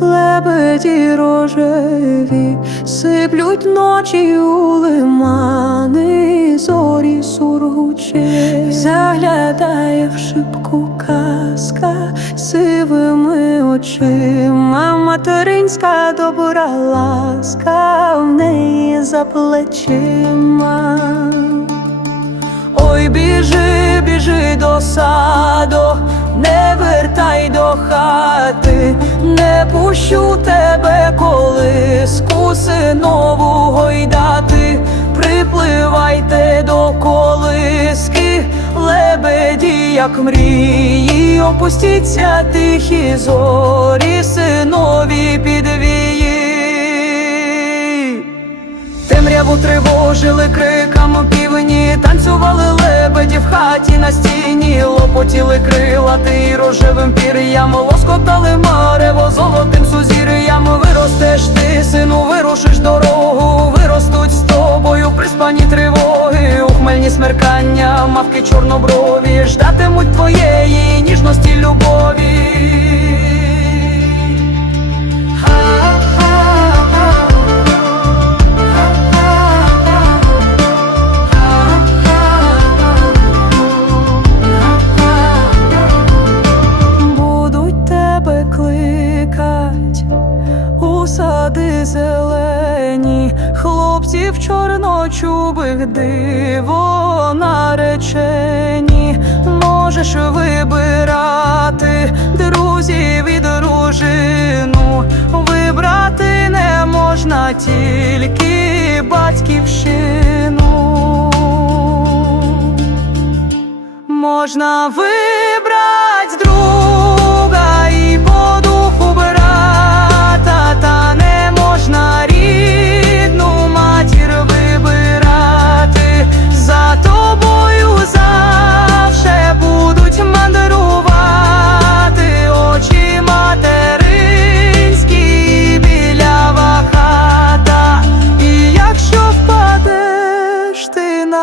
лебеді рожеві, сиплють ночі у лимани, зорі сургучі, заглядає в шибку казка сивими очима, материнська добра ласка в неї за плечима. Ой, біжи, біжи до саду, пущу тебе, коли скуси нову гойдати, припливайте до колиски, лебеді, як мрії, опустіться тихі зорі, синові підвії. Темряву тривожили криками півні, танцювали лебеді в хаті на стіні, лопотіли крила ти рожевим пір'ям, лоскотали марево золотим сузір'ям. Виростеш ти, сину, вирушиш дорогу, виростуть з тобою приспані тривоги, у хмельні смеркання, мавки чорноброві, ждатимуть твоєї ніжності любові. Сади зелені, хлопців чорночубих диво наречені, можеш вибирати друзів і дружину, вибрати не можна тільки батьківщину. Можна вибрать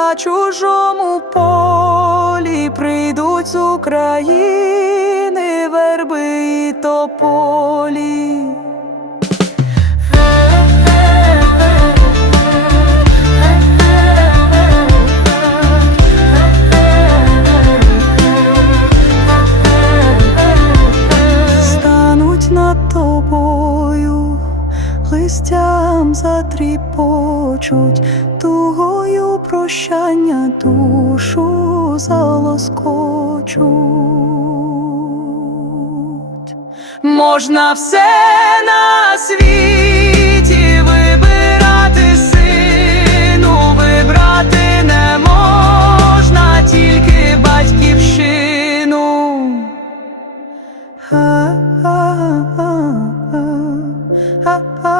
на чужому полі, прийдуть з України верби і тополі. Стануть над тобою, серцем затріпочуть, тугою прощання душу залоскочуть, можна все на світі вибирати сину, вибрати не можна тільки батьківщину. А -а -а -а -а -а.